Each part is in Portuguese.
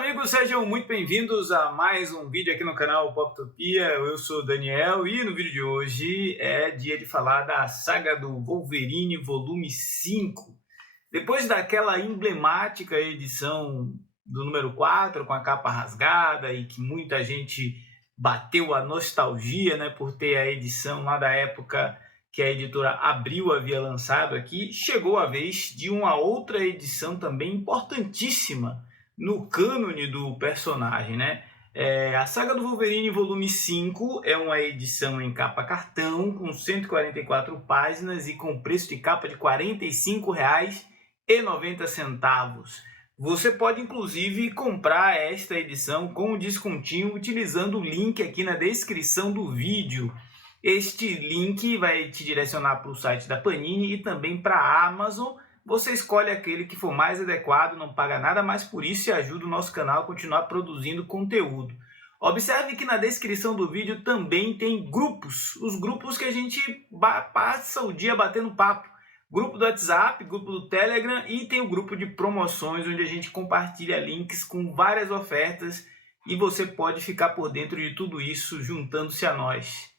amigos, sejam muito bem-vindos a mais um vídeo aqui no canal Poptopia. Eu sou o Daniel e no vídeo de hoje é dia de falar da saga do Wolverine volume 5. Depois daquela emblemática edição do número 4 com a capa rasgada e que muita gente bateu a nostalgia, né, por ter a edição lá da época que a editora Abril havia lançado aqui, chegou a vez de uma outra edição também importantíssima no cânone do personagem, né? A saga do Wolverine volume 5 é uma edição em capa cartão com 144 páginas e com preço de capa de R$ 45,90. Você pode inclusive comprar esta edição com descontinho utilizando o link aqui na descrição do vídeo. Este link vai te direcionar para o site da Panini e também para a Amazon. Você escolhe aquele que for mais adequado, não paga nada mais por isso e ajuda o nosso canal a continuar produzindo conteúdo. Observe que na descrição do vídeo também tem grupos, os grupos que a gente passa o dia batendo papo. Grupo do WhatsApp, grupo do Telegram e tem o grupo de promoções onde a gente compartilha links com várias ofertas e você pode ficar por dentro de tudo isso juntando-se a nós.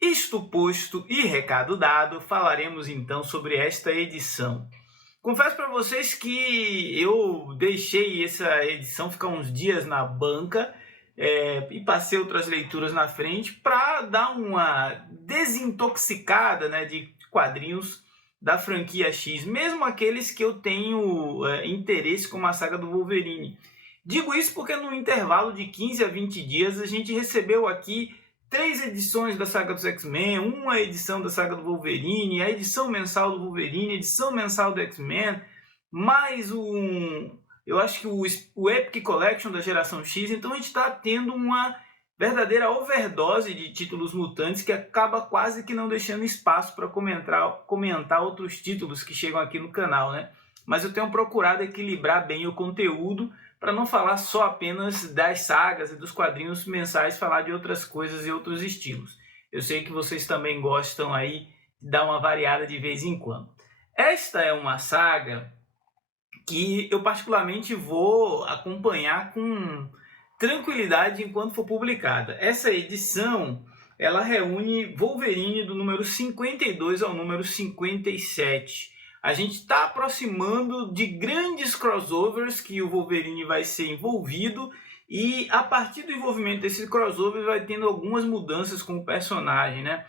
Isto posto e recado dado, falaremos então sobre esta edição. Confesso para vocês que eu deixei essa edição ficar uns dias na banca e passei outras leituras na frente para dar uma desintoxicada, né, de quadrinhos da franquia X, mesmo aqueles que eu tenho interesse como a saga do Wolverine. Digo isso porque no intervalo de 15 a 20 dias a gente recebeu aqui 3 edições da saga dos X-Men, uma edição da saga do Wolverine, a edição mensal do Wolverine, a edição mensal do X-Men, mais eu acho que o Epic Collection da geração X. Então a gente está tendo uma verdadeira overdose de títulos mutantes que acaba quase que não deixando espaço para comentar outros títulos que chegam aqui no canal, né? Mas eu tenho procurado equilibrar bem o conteúdo para não falar só apenas das sagas e dos quadrinhos mensais, falar de outras coisas e outros estilos. Eu sei que vocês também gostam aí de dar uma variada de vez em quando. Esta é uma saga que eu particularmente vou acompanhar com tranquilidade enquanto for publicada. Essa edição, ela reúne Wolverine do número 52 ao número 57. A gente está aproximando de grandes crossovers que o Wolverine vai ser envolvido e a partir do envolvimento desses crossovers vai tendo algumas mudanças com o personagem, né?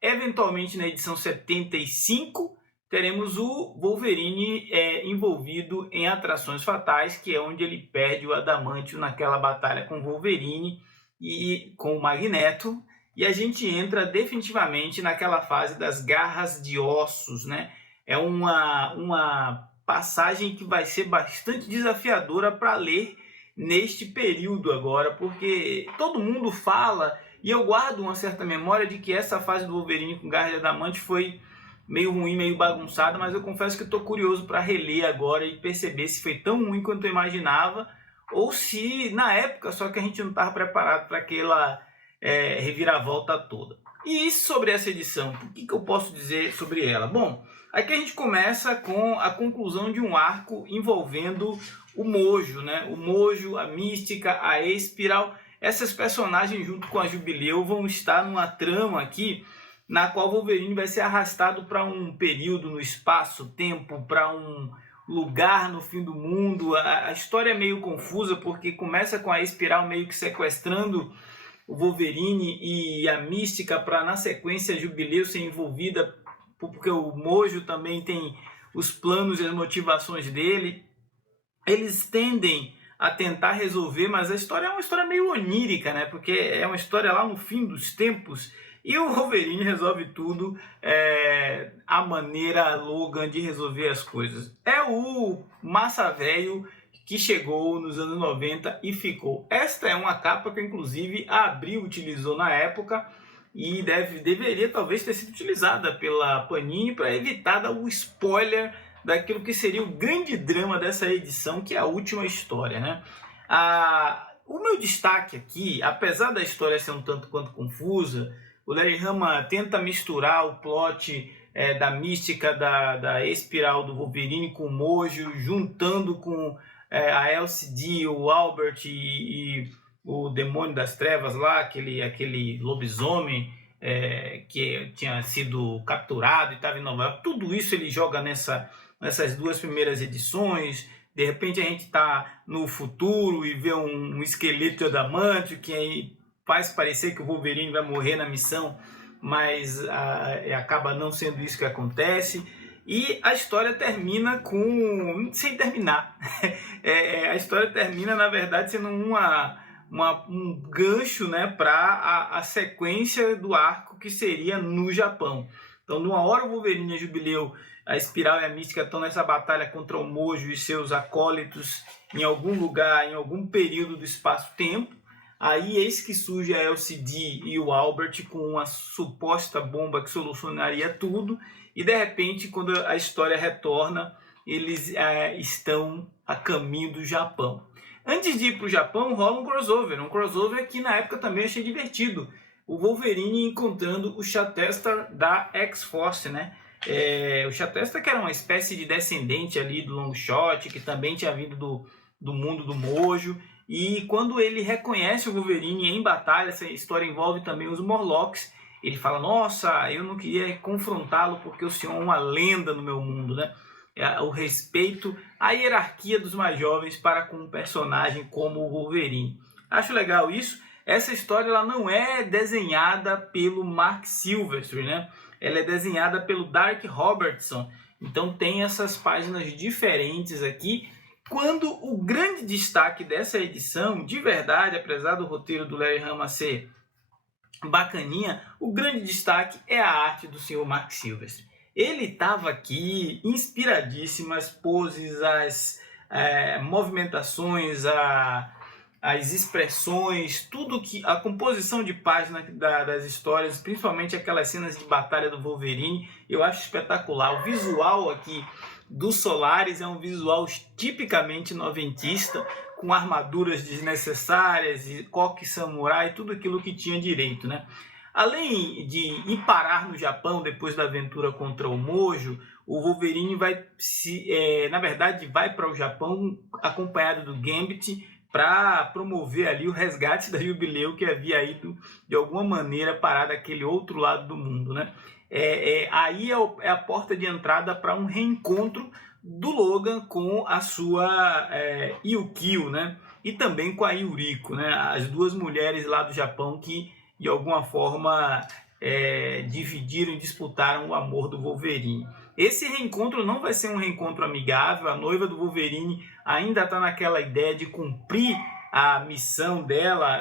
Eventualmente na edição 75 teremos o Wolverine envolvido em Atrações Fatais, que é onde ele perde o Adamantium naquela batalha com o Wolverine e com o Magneto. E a gente entra definitivamente naquela fase das Garras de Ossos, né? É uma passagem que vai ser bastante desafiadora para ler neste período agora, porque todo mundo fala, e eu guardo uma certa memória de que essa fase do Wolverine com Garras de Adamantium foi meio ruim, meio bagunçada, mas eu confesso que estou curioso para reler agora e perceber se foi tão ruim quanto eu imaginava, ou se na época só que a gente não estava preparado para aquela reviravolta toda. E sobre essa edição, o que eu posso dizer sobre ela? Bom, aqui a gente começa com a conclusão de um arco envolvendo o Mojo, né? O Mojo, a Mística, a Espiral. Essas personagens junto com a Jubileu vão estar numa trama aqui na qual o Wolverine vai ser arrastado para um período no espaço-tempo, para um lugar no fim do mundo. A história é meio confusa porque começa com a Espiral meio que sequestrando o Wolverine e a Mística para na sequência a Jubileu ser envolvida, porque o Mojo também tem os planos e as motivações dele. Eles tendem a tentar resolver, mas a história é uma história meio onírica, né? Porque é uma história lá no fim dos tempos e o Wolverine resolve tudo a maneira Logan de resolver as coisas. É o massa velho que chegou nos anos 90 e ficou. Esta é uma capa que inclusive a Abril utilizou na época e deveria talvez ter sido utilizada pela Panini para evitar o spoiler daquilo que seria o grande drama dessa edição, que é a última história, né? O meu destaque aqui, apesar da história ser um tanto quanto confusa, o Larry Hama tenta misturar o plot da Mística, da Espiral do Wolverine com o Mojo, juntando com a LCD, o Albert e o Demônio das Trevas lá, aquele lobisomem que tinha sido capturado e estava em Nova York, tudo isso ele joga nessas duas primeiras edições. De repente a gente está no futuro e vê um esqueleto de adamantio que aí faz parecer que o Wolverine vai morrer na missão, mas acaba não sendo isso que acontece. E a história termina sem terminar. A história termina, na verdade, sendo um gancho, né, para a sequência do arco que seria no Japão. Então, numa hora o Wolverine e a Jubileu, a Espiral e a Mística estão nessa batalha contra o Mojo e seus acólitos em algum lugar, em algum período do espaço-tempo. Aí eis que surge a LCD e o Albert com uma suposta bomba que solucionaria tudo. E de repente, quando a história retorna, eles estão a caminho do Japão. Antes de ir para o Japão, rola um crossover que na época também achei divertido. O Wolverine encontrando o Shatterstar da X-Force, né? O Shatterstar, que era uma espécie de descendente ali do Longshot, que também tinha vindo do mundo do Mojo. E quando ele reconhece o Wolverine em batalha, essa história envolve também os Morlocks, ele fala, nossa, eu não queria confrontá-lo porque o senhor é uma lenda no meu mundo, né? O respeito, a hierarquia dos mais jovens para com um personagem como o Wolverine. Acho legal isso. Essa história ela não é desenhada pelo Mark Silvestri, né? Ela é desenhada pelo Dark Robertson. Então tem essas páginas diferentes aqui. Quando o grande destaque dessa edição, de verdade, apesar do roteiro do Larry Hama ser bacaninha, o grande destaque é a arte do senhor Mark Silvestri. Ele estava aqui inspiradíssimo, as poses, as movimentações, as expressões, tudo que a composição de página das histórias, principalmente aquelas cenas de batalha do Wolverine, eu acho espetacular. O visual aqui do Solaris é um visual tipicamente noventista, com armaduras desnecessárias, e coque samurai, tudo aquilo que tinha direito, né? Além de ir parar no Japão depois da aventura contra o Mojo, o Wolverine na verdade, vai para o Japão acompanhado do Gambit para promover ali o resgate da Jubileu, que havia ido de alguma maneira parar daquele outro lado do mundo, né? Aí é a porta de entrada para um reencontro do Logan com a sua Yukio, né? E também com a Yuriko, né? As duas mulheres lá do Japão que de alguma forma dividiram e disputaram o amor do Wolverine. Esse reencontro não vai ser um reencontro amigável. A noiva do Wolverine ainda está naquela ideia de cumprir a missão dela,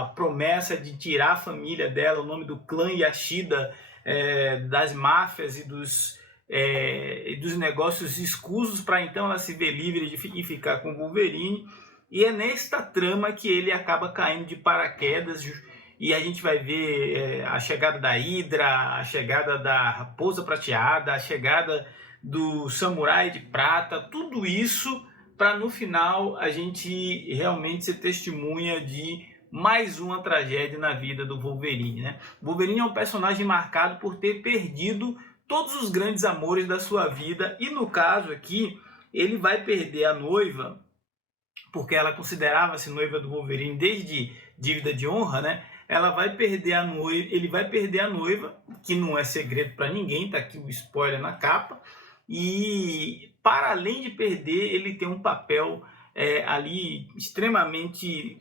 a promessa de tirar a família dela, o nome do clã Yashida, das máfias e dos negócios escusos, para então ela se ver livre e ficar com o Wolverine. E é nesta trama que ele acaba caindo de paraquedas, e a gente vai ver a chegada da Hydra, a chegada da Raposa Prateada, a chegada do Samurai de Prata, tudo isso para no final a gente realmente ser testemunha de mais uma tragédia na vida do Wolverine, né? O Wolverine é um personagem marcado por ter perdido todos os grandes amores da sua vida, e no caso aqui ele vai perder a noiva, porque ela considerava-se noiva do Wolverine desde Dívida de Honra, né? Ele vai perder a noiva, que não é segredo para ninguém, tá aqui o spoiler na capa, e para além de perder, ele tem um papel ali extremamente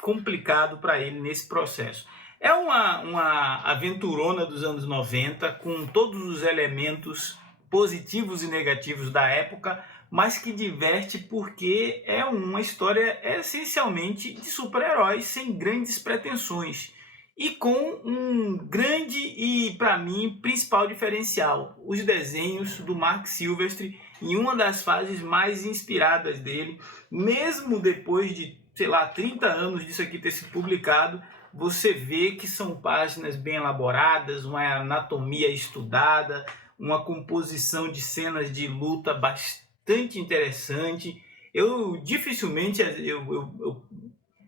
complicado para ele nesse processo. É uma aventurona dos anos 90, com todos os elementos positivos e negativos da época, mas que diverte porque é uma história essencialmente de super-heróis sem grandes pretensões e com um grande e, para mim, principal diferencial: os desenhos do Mark Silvestri em uma das fases mais inspiradas dele. Mesmo depois de, sei lá, 30 anos disso aqui ter sido publicado, você vê que são páginas bem elaboradas, uma anatomia estudada, uma composição de cenas de luta bastante interessante. Eu dificilmente eu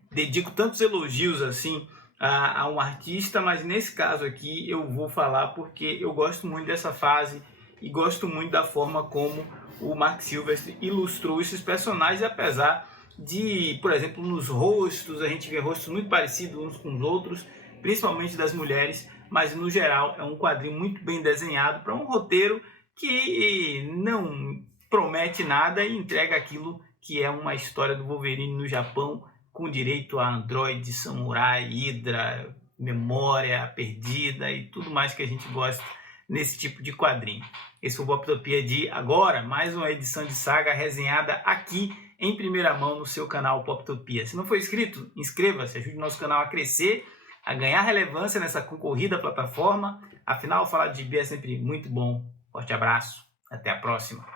dedico tantos elogios assim a um artista, mas nesse caso aqui eu vou falar porque eu gosto muito dessa fase e gosto muito da forma como o Mark Silvestre ilustrou esses personagens, apesar de, por exemplo, nos rostos, a gente vê rostos muito parecidos uns com os outros, principalmente das mulheres, mas no geral é um quadrinho muito bem desenhado para um roteiro que não promete nada e entrega aquilo que é uma história do Wolverine no Japão, com direito a androide, samurai, hidra, memória perdida e tudo mais que a gente gosta nesse tipo de quadrinho. Esse foi o Poptopia de agora, mais uma edição de saga resenhada aqui em primeira mão no seu canal Poptopia. Se não for inscrito, inscreva-se, ajude o nosso canal a crescer, a ganhar relevância nessa concorrida plataforma. Afinal, falar de gibi é sempre muito bom. Forte abraço, até a próxima.